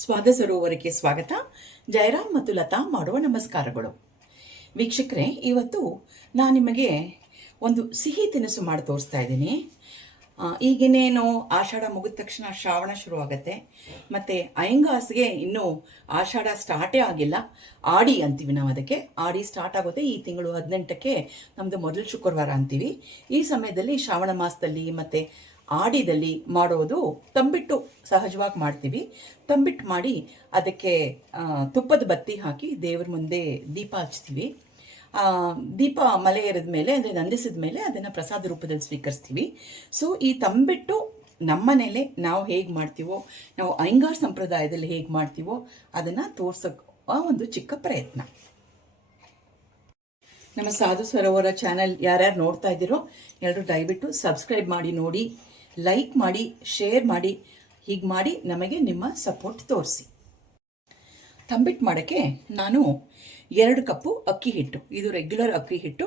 ಸ್ವಾದ ಸರೋವರಕ್ಕೆ ಸ್ವಾಗತ. ಜಯರಾಮ್ ಮತ್ತು ಲತಾ ಮಾಡುವ ನಮಸ್ಕಾರಗಳು. ವೀಕ್ಷಕರೇ, ಇವತ್ತು ನಾನು ನಿಮಗೆ ಒಂದು ಸಿಹಿ ತಿನಿಸು ಮಾಡಿ ತೋರಿಸ್ತಾ ಇದ್ದೀನಿ. ಈಗಿನೇನು ಆಷಾಢ ಮುಗಿದ ತಕ್ಷಣ ಶ್ರಾವಣ ಶುರುವಾಗತ್ತೆ. ಮತ್ತು ಅಯ್ಯಂಗಾಸ್ಗೆ ಇನ್ನೂ ಆಷಾಢ ಸ್ಟಾರ್ಟೇ ಆಗಿಲ್ಲ. ಆಡಿ ಅಂತೀವಿ ನಾವು, ಅದಕ್ಕೆ ಆಡಿ ಸ್ಟಾರ್ಟ್ ಆಗುತ್ತೆ ಈ ತಿಂಗಳು 18ಕ್ಕೆ. ನಮ್ಮದು ಮೊದಲ ಶುಕ್ರವಾರ ಅಂತೀವಿ. ಈ ಸಮಯದಲ್ಲಿ ಶ್ರಾವಣ ಮಾಸದಲ್ಲಿ ಮತ್ತು ಆಡಿದಲ್ಲಿ ಮಾಡೋದು ತಂಬಿಟ್ಟು ಸಹಜವಾಗಿ ಮಾಡ್ತೀವಿ. ತಂಬಿಟ್ಟು ಮಾಡಿ ಅದಕ್ಕೆ ತುಪ್ಪದ ಬತ್ತಿ ಹಾಕಿ ದೇವ್ರ ಮುಂದೆ ದೀಪ ಹಚ್ತೀವಿ. ದೀಪ ಮಲೆ ಎರೆದ ಮೇಲೆ, ಅಂದರೆ ನಂದಿಸಿದ ಮೇಲೆ ಅದನ್ನು ಪ್ರಸಾದ ರೂಪದಲ್ಲಿ ಸ್ವೀಕರಿಸ್ತೀವಿ. ಸೊ ಈ ತಂಬಿಟ್ಟು ನಮ್ಮ ಮನೇಲೆ ನಾವು ಹೇಗೆ ಮಾಡ್ತೀವೋ, ನಾವು ಅಯ್ಯಂಗಾರ್ ಸಂಪ್ರದಾಯದಲ್ಲಿ ಹೇಗೆ ಮಾಡ್ತೀವೋ ಅದನ್ನು ತೋರ್ಸೋಕೆ ಒಂದು ಚಿಕ್ಕ ಪ್ರಯತ್ನ. ನಮ್ಮ ಸಾಧು ಸರೋವರ ಚಾನಲ್ ಯಾರ್ಯಾರು ನೋಡ್ತಾ ಇದ್ದೀರೋ ಎಲ್ಲರೂ ದಯವಿಟ್ಟು ಸಬ್ಸ್ಕ್ರೈಬ್ ಮಾಡಿ, ನೋಡಿ, ಲೈಕ್ ಮಾಡಿ, ಶೇರ್ ಮಾಡಿ. ಹೀಗೆ ಮಾಡಿ ನಮಗೆ ನಿಮ್ಮ ಸಪೋರ್ಟ್ ತೋರಿಸಿ. ತಂಬಿಟ್ಟು ಮಾಡೋಕ್ಕೆ ನಾನು 2 ಕಪ್ಪು ಅಕ್ಕಿ ಹಿಟ್ಟು, ಇದು ರೆಗ್ಯುಲರ್ ಅಕ್ಕಿ ಹಿಟ್ಟು,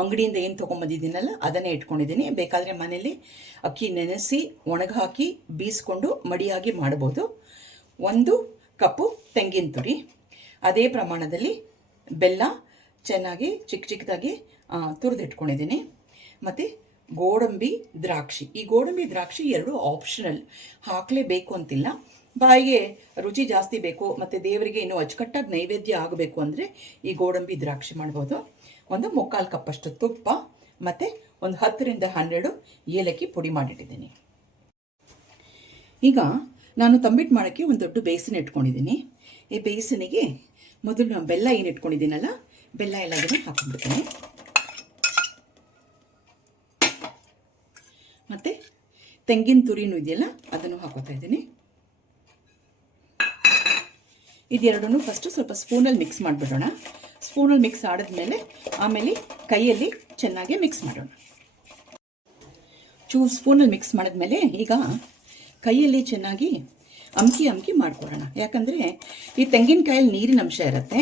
ಅಂಗಡಿಯಿಂದ ಏನು ತೊಗೊಂಬಂದಿದ್ದೀನಲ್ಲ ಅದನ್ನೇ ಇಟ್ಕೊಂಡಿದ್ದೀನಿ. ಬೇಕಾದರೆ ಮನೇಲಿ ಅಕ್ಕಿ ನೆನೆಸಿ ಒಣಗಿ ಹಾಕಿ ಬೀಸ್ಕೊಂಡು ಮಡಿಯಾಗಿ ಮಾಡ್ಬೋದು. 1 ಕಪ್ಪು ತೆಂಗಿನ ತುರಿ, ಅದೇ ಪ್ರಮಾಣದಲ್ಲಿ ಬೆಲ್ಲ ಚೆನ್ನಾಗಿ ಚಿಕ್ಕ ಚಿಕ್ಕದಾಗಿ ತುರಿದಿಟ್ಕೊಂಡಿದ್ದೀನಿ. ಮತ್ತು ಗೋಡಂಬಿ ದ್ರಾಕ್ಷಿ. ಈ ಗೋಡಂಬಿ ದ್ರಾಕ್ಷಿ 2 ಆಪ್ಷನಲ್, ಹಾಕಲೇಬೇಕು ಅಂತಿಲ್ಲ. ಬಾಯಿಗೆ ರುಚಿ ಜಾಸ್ತಿ ಬೇಕು ಮತ್ತು ದೇವರಿಗೆ ಇನ್ನೂ ಅಚ್ಚುಕಟ್ಟಾಗಿ ನೈವೇದ್ಯ ಆಗಬೇಕು ಅಂದರೆ ಈ ಗೋಡಂಬಿ ದ್ರಾಕ್ಷಿ ಮಾಡ್ಬೋದು. 1 ಕಪ್ಪಷ್ಟು ತುಪ್ಪ ಮತ್ತು 10 ರಿಂದ 12 ಏಲಕ್ಕಿ ಪುಡಿ ಮಾಡಿಟ್ಟಿದ್ದೀನಿ. ಈಗ ನಾನು ತಂಬಿಟ್ಟು ಮಾಡೋಕ್ಕೆ ಒಂದು ದೊಡ್ಡ ಬೇಸನ್ ಇಟ್ಕೊಂಡಿದ್ದೀನಿ. ಈ ಬೇಸನಿಗೆ ಮೊದಲು ನಾನು ಬೆಲ್ಲ ಏನು ಇಟ್ಕೊಂಡಿದ್ದೀನಲ್ಲ, ಬೆಲ್ಲ ಎಲ್ಲದನ್ನು ಹಾಕೊಂಡ್ಬಿಡ್ತೀನಿ. ಮತ್ತು ತೆಂಗಿನ ತುರಿನೂ ಇದೆಯಲ್ಲ ಅದನ್ನು ಹಾಕೋತಾ ಇದ್ದೀನಿ. ಇದೆರಡನ್ನೂ ಫಸ್ಟು ಸ್ವಲ್ಪ ಸ್ಪೂನಲ್ಲಿ ಮಿಕ್ಸ್ ಮಾಡಿಬಿಡೋಣ. ಸ್ಪೂನಲ್ಲಿ ಮಿಕ್ಸ್ ಆಡಿದ್ಮೇಲೆ ಆಮೇಲೆ ಕೈಯಲ್ಲಿ ಚೆನ್ನಾಗಿ ಮಿಕ್ಸ್ ಮಾಡೋಣ. ಸ್ಪೂನಲ್ಲಿ ಮಿಕ್ಸ್ ಮಾಡಿದ್ಮೇಲೆ ಈಗ ಕೈಯಲ್ಲಿ ಚೆನ್ನಾಗಿ ಅಮ್ಕಿ ಮಾಡ್ಕೊಳ್ಳೋಣ. ಯಾಕಂದರೆ ಈ ತೆಂಗಿನಕಾಯಲ್ಲಿ ನೀರಿನ ಅಂಶ ಇರುತ್ತೆ.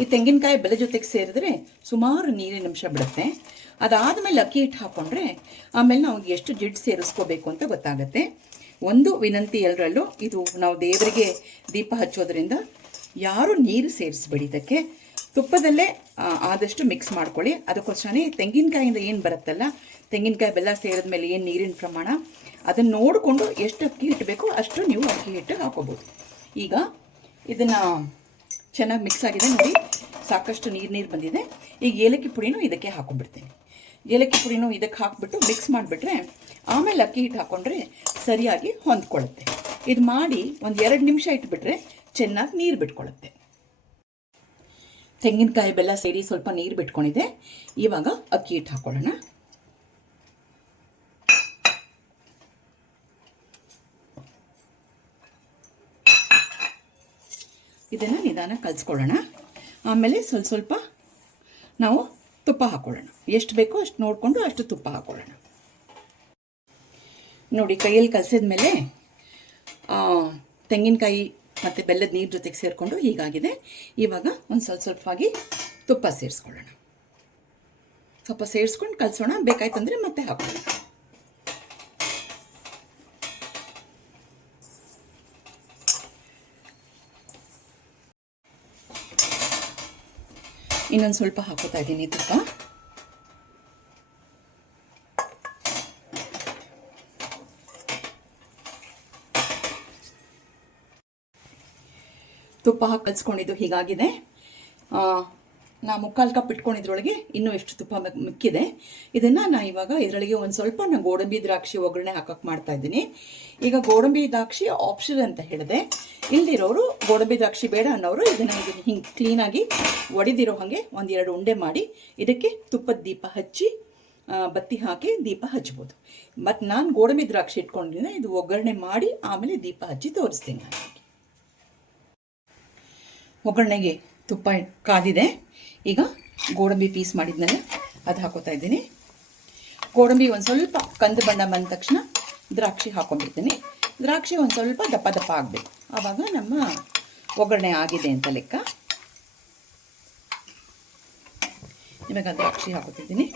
ಈ ತೆಂಗಿನಕಾಯಿ ಬೆಲೆ ಜೊತೆಗೆ ಸೇರಿದ್ರೆ ಸುಮಾರು ನೀರಿನ ಅಂಶ ಬಿಡುತ್ತೆ. ಅದಾದಮೇಲೆ ಅಕ್ಕಿ ಹಿಟ್ಟು ಹಾಕ್ಕೊಂಡ್ರೆ ಆಮೇಲೆ ನಾವು ಎಷ್ಟು ಜಿಡ್ಡು ಸೇರಿಸ್ಕೋಬೇಕು ಅಂತ ಗೊತ್ತಾಗುತ್ತೆ. ಒಂದು ವಿನಂತಿ ಎಲ್ಲರಲ್ಲೂ, ಇದು ನಾವು ದೇವರಿಗೆ ದೀಪ ಹಚ್ಚೋದ್ರಿಂದ ಯಾರು ನೀರು ಸೇರಿಸ್ಬೇಡಿ. ಇದಕ್ಕೆ ತುಪ್ಪದಲ್ಲೇ ಆದಷ್ಟು ಮಿಕ್ಸ್ ಮಾಡ್ಕೊಳ್ಳಿ. ಅದಕ್ಕೋಸ್ಕರನೇ ತೆಂಗಿನಕಾಯಿಂದ ಏನು ಬರುತ್ತಲ್ಲ, ತೆಂಗಿನಕಾಯಿ ಬೆಲ್ಲ ಸೇರಿದ ಮೇಲೆ ಏನು ನೀರಿನ ಪ್ರಮಾಣ ಅದನ್ನು ನೋಡಿಕೊಂಡು ಎಷ್ಟು ಅಕ್ಕಿ ಹಿಟ್ಟು ಬೇಕೋ ಅಷ್ಟು ನೀವು ಅಕ್ಕಿ ಹಿಟ್ಟು ಹಾಕೋಬೋದು. ಈಗ ಇದನ್ನು ಚೆನ್ನಾಗಿ ಮಿಕ್ಸ್ ಆಗಿದೆ ನೋಡಿ, ಸಾಕಷ್ಟು ನೀರು ಬಂದಿದೆ. ಈಗ ಏಲಕ್ಕಿ ಪುಡಿನೂ ಇದಕ್ಕೆ ಹಾಕೊಂಡ್ಬಿಡ್ತೀನಿ. ಏಲಕ್ಕಿ ಪುಡಿನೂ ಇದಕ್ಕೆ ಹಾಕಿಬಿಟ್ಟು ಮಿಕ್ಸ್ ಮಾಡಿಬಿಟ್ರೆ ಆಮೇಲೆ ಅಕ್ಕಿ ಹಿಟ್ಟು ಹಾಕ್ಕೊಂಡ್ರೆ ಸರಿಯಾಗಿ ಹೊಂದ್ಕೊಳ್ಳುತ್ತೆ. ಇದು ಮಾಡಿ 1-2 ನಿಮಿಷ ಇಟ್ಬಿಟ್ರೆ ಚೆನ್ನಾಗಿ ನೀರು ಬಿಟ್ಕೊಳ್ಳುತ್ತೆ. ತೆಂಗಿನಕಾಯಿ ಬೆಲ್ಲ ಸೇರಿ ಸ್ವಲ್ಪ ನೀರು ಬಿಟ್ಕೊಂಡಿದೆ. ಇವಾಗ ಅಕ್ಕಿ ಹಿಟ್ಟು ಹಾಕ್ಕೊಳ್ಳೋಣ. ಇದನ್ನು ನಿಧಾನ ಕಲಿಸ್ಕೊಳ್ಳೋಣ. ಆಮೇಲೆ ಸ್ವಲ್ಪ ನಾವು ತುಪ್ಪ ಹಾಕ್ಕೊಳ್ಳೋಣ. ಎಷ್ಟು ಬೇಕೋ ಅಷ್ಟು ನೋಡಿಕೊಂಡು ಅಷ್ಟು ತುಪ್ಪ ಹಾಕ್ಕೊಳ್ಳೋಣ. ನೋಡಿ, ಕೈಯಲ್ಲಿ ಕಲಸಿದ ಮೇಲೆ ತೆಂಗಿನಕಾಯಿ ಮತ್ತು ಬೆಲ್ಲದ ನೀರು ಜೊತೆಗೆ ಸೇರಿಕೊಂಡು ಹೀಗಾಗಿದೆ. ಇವಾಗ ಒಂದು ಸ್ವಲ್ಪವಾಗಿ ತುಪ್ಪ ಸೇರಿಸ್ಕೊಳ್ಳೋಣ. ಸ್ವಲ್ಪ ಸೇರಿಸ್ಕೊಂಡು ಕಲಸೋಣ. ಬೇಕಾಯ್ತಂದರೆ ಮತ್ತೆ ಹಾಕೋಣ. ಇನ್ನೊಂದು ಸ್ವಲ್ಪ ಹಾಕೋತಾ ಇದ್ದೀನಿ ತುಪ್ಪ. ತುಪ್ಪ ಹಾಕಿ ಕಲಿಸ್ಕೊಂಡಿದ್ದು ಹೀಗಾಗಿದೆ. ನಾ 3/4 ಕಪ್ ಇಟ್ಕೊಂಡಿದ್ರೊಳಗೆ ಇನ್ನೂ ಎಷ್ಟು ತುಪ್ಪ ಮಿಕ್ಕಿದೆ. ಇದನ್ನು ನಾನು ಇವಾಗ ಇದರೊಳಗೆ ಒಂದು ಸ್ವಲ್ಪ ನಾನು ಗೋಡಂಬಿ ದ್ರಾಕ್ಷಿ ಒಗ್ಗರಣೆ ಹಾಕಕ್ಕೆ ಮಾಡ್ತಾ ಇದ್ದೀನಿ. ಈಗ ಗೋಡಂಬಿ ದ್ರಾಕ್ಷಿ ಆಪ್ಷನಲ್ ಅಂತ ಹೇಳಿದೆ. ಇಲ್ದಿರೋರು ಗೋಡಂಬಿ ದ್ರಾಕ್ಷಿ ಬೇಡ ಅನ್ನೋರು ಇದನ್ನು ಹಿಂಗೆ ಕ್ಲೀನಾಗಿ ಒಡೆದಿರೋ ಹಾಗೆ 1-2 ಉಂಡೆ ಮಾಡಿ ಇದಕ್ಕೆ ತುಪ್ಪದ ದೀಪ ಹಚ್ಚಿ ಬತ್ತಿ ಹಾಕಿ ದೀಪ ಹಚ್ಬೋದು. ಮತ್ತು ನಾನು ಗೋಡಂಬಿ ದ್ರಾಕ್ಷಿ ಇಟ್ಕೊಂಡಿದ್ದೀನಿ. ಇದು ಒಗ್ಗರಣೆ ಮಾಡಿ ಆಮೇಲೆ ದೀಪ ಹಚ್ಚಿ ತೋರಿಸ್ತೀನಿ. ಒಗ್ಗರಣೆಗೆ ತುಪ್ಪ ಕಾದಿದೆ. ಈಗ ಗೋಡಂಬಿ ಪೀಸ್ ಮಾಡಿದ್ಮೇಲೆ ಅದು ಹಾಕೋತಾ ಇದ್ದೀನಿ. ಗೋಡಂಬಿ ಒಂದು ಸ್ವಲ್ಪ ಕಂದು ಬಣ್ಣ ಬಂದ ತಕ್ಷಣ ದ್ರಾಕ್ಷಿ ಹಾಕೊಂಡ್ಬಿಡ್ತೀನಿ. ದ್ರಾಕ್ಷಿ ಒಂದು ಸ್ವಲ್ಪ ದಪ್ಪ ಆಗಬೇಕು. ಆವಾಗ ನಮ್ಮ ಒಗ್ಗರಣೆ ಆಗಿದೆ ಅಂತ ಲೆಕ್ಕ. ಇವಾಗ ದ್ರಾಕ್ಷಿ ಹಾಕೋತಿದ್ದೀನಿ.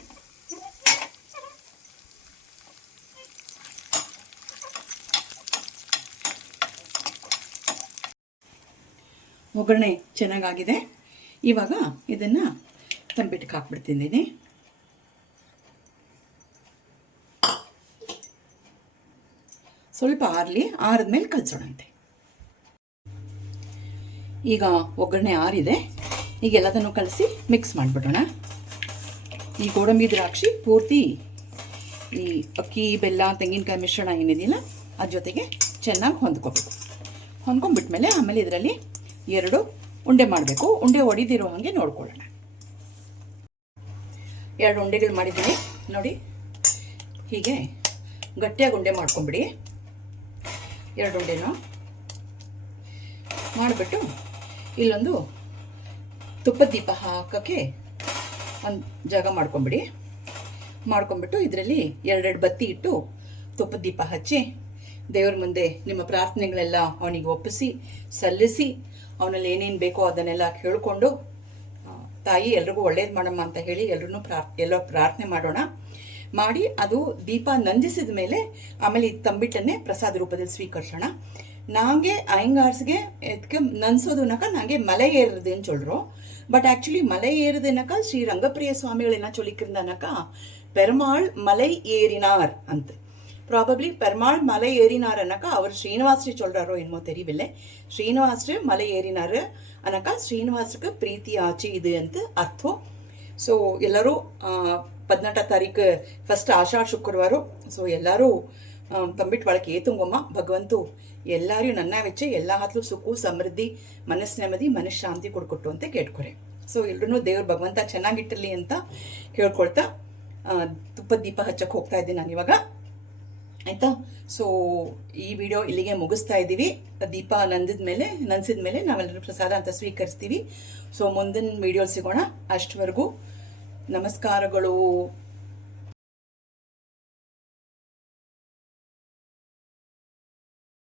ಒಗ್ಗರಣೆ ಚೆನ್ನಾಗಾಗಿದೆ. ಇವಾಗ ಇದನ್ನು ತಂಬಿಟ್ಟಿಗೆ ಹಾಕ್ಬಿಡ್ತಿದ್ದೀನಿ. ಸ್ವಲ್ಪ ಆರಲಿ, ಆರಿದ್ಮೇಲೆ ಕಲಸೋಣಂತೆ. ಈಗ ಒಗ್ಗರಣೆ ಆರಿದೆ. ಈಗ ಎಲ್ಲದನ್ನು ಕಲಸಿ ಮಿಕ್ಸ್ ಮಾಡಿಬಿಡೋಣ. ಈ ಗೋಡಂಬಿ ದ್ರಾಕ್ಷಿ ಪೂರ್ತಿ ಈ ಅಕ್ಕಿ ಬೆಲ್ಲ ತೆಂಗಿನಕಾಯಿ ಮಿಶ್ರಣ ಏನಿದೆಯಲ್ಲ ಅದ್ರ ಜೊತೆಗೆ ಚೆನ್ನಾಗಿ ಹೊಂದ್ಕೋಬೇಕು. ಹೊಂದ್ಕೊಂಡ್ಬಿಟ್ಮೇಲೆ ಆಮೇಲೆ ಇದರಲ್ಲಿ 2 ಉಂಡೆ ಮಾಡಬೇಕು. ಉಂಡೆ ಒಡಿದಿರೋ ಹಾಗೆ ನೋಡ್ಕೊಳ್ಳೋಣ. 2 ಉಂಡೆಗಳು ಮಾಡಿದ್ದೀನಿ ನೋಡಿ. ಹೀಗೆ ಗಟ್ಟಿಯಾಗಿ ಉಂಡೆ ಮಾಡ್ಕೊಂಬಿಡಿ. 2 ಉಂಡೆನೂ ಮಾಡಿಬಿಟ್ಟು ಇಲ್ಲೊಂದು ತುಪ್ಪದ ದೀಪ ಹಾಕೋಕ್ಕೆ ಒಂದು ಜಾಗ ಮಾಡ್ಕೊಂಬಿಡಿ. ಮಾಡ್ಕೊಂಬಿಟ್ಟು ಇದರಲ್ಲಿ 2 ಬತ್ತಿ ಇಟ್ಟು ತುಪ್ಪದ ದೀಪ ಹಚ್ಚಿ ದೇವ್ರ ಮುಂದೆ ನಿಮ್ಮ ಪ್ರಾರ್ಥನೆಗಳೆಲ್ಲ ಅವನಿಗೆ ಒಪ್ಪಿಸಿ ಸಲ್ಲಿಸಿ ಅವನಲ್ಲಿ ಏನೇನು ಬೇಕೋ ಅದನ್ನೆಲ್ಲ ಕೇಳಿಕೊಂಡು ತಾಯಿ ಎಲ್ರಿಗೂ ಒಳ್ಳೇದು ಮಾಡಮ್ಮ ಅಂತ ಹೇಳಿ ಎಲ್ಲರೂ ಪ್ರಾರ್ಥನೆ ಮಾಡೋಣ. ಮಾಡಿ ಅದು ದೀಪ ನಂದಿಸಿದ ಮೇಲೆ ಆಮೇಲೆ ಈ ತಂಬಿಟ್ಟನ್ನೇ ಪ್ರಸಾದ ರೂಪದಲ್ಲಿ ಸ್ವೀಕರಿಸೋಣ. நாங்கே ஐங்கார்ஸ்ಗೆ ಇದಕ್ಕೆ ನನ್ಸೋದುನಕ நாங்கே மலை ஏறுறதுன்னு சொல்றோம். பட் ஆக்சுவலி மலை ஏறுதுனாக்கா ஸ்ரீ ரங்கப்பிரிய சுவாமிகள் என்ன சொல்லிக்கிறந்தானாக்கா பெருமாள் மலை ஏறினார் ಅಂತ. ಪ್ರಾಬಬ್ಲಿ பெருமாள் மலை ஏறினார் ಅನ್ನಕ அவர் ಶ್ರೀನಿವಾಸ್ರಿ சொல்றாரோ என்னமோ தெரியவில்லை. ಶ್ರೀನಿವಾಸ್ರಿ ಮಲೆ ಏರಿನಾರು ಅನ್ನಕ ಶ್ರೀನಿವಾಸಕ್ಕೆ ಪ್ರೀತಿ ಆಚೆ ಇದೆ ಅಂತ ಅರ್ಥ. ಸೊ ಎಲ್ಲರೂ 18 ತಾರೀಕು ಫಸ್ಟ್ ಆಷಾಢ ಶುಕ್ರವಾರ. ಸೊ ಎಲ್ಲರೂ ತಂಬಿಟ್ಟು ಒಳಗೆ ಏತುಂಗೊಮ್ಮ ಭಗವಂತು ಎಲ್ಲರೂ ನನ್ನ ವೆಚ್ಚ ಎಲ್ಲ ಹತ್ಲು ಸುಖ ಸಮೃದ್ಧಿ ಮನಸ್ಸು ನೆಮ್ಮದಿ ಮನಸ್ಸು ಶಾಂತಿ ಕೊಡ್ಕೊಟ್ಟು ಅಂತ ಕೇಳ್ಕೊರೆ. ಸೊ ಎಲ್ಲರೂ ದೇವ್ರ ಭಗವಂತ ಚೆನ್ನಾಗಿಟ್ಟಿರಲಿ ಅಂತ ಕೇಳ್ಕೊಳ್ತಾ ತುಪ್ಪದ ದೀಪ ಹಚ್ಚಕ್ಕೆ ಹೋಗ್ತಾ ಇದ್ದೀನಿ ನಾನು ಇವಾಗ, ಆಯಿತಾ. ಸೊ ಈ ವಿಡಿಯೋ ಇಲ್ಲಿಗೆ ಮುಗಿಸ್ತಾ ಇದ್ದೀವಿ. ದೀಪ ನಂದಿಸಿದ ಮೇಲೆ ನಾವೆಲ್ಲರೂ ಪ್ರಸಾದ ಅಂತ ಸ್ವೀಕರಿಸ್ತೀವಿ. ಸೊ ಮುಂದಿನ ವಿಡಿಯೋ ಸಿಗೋಣ. ಅಷ್ಟವರೆಗೂ ನಮಸ್ಕಾರಗಳು.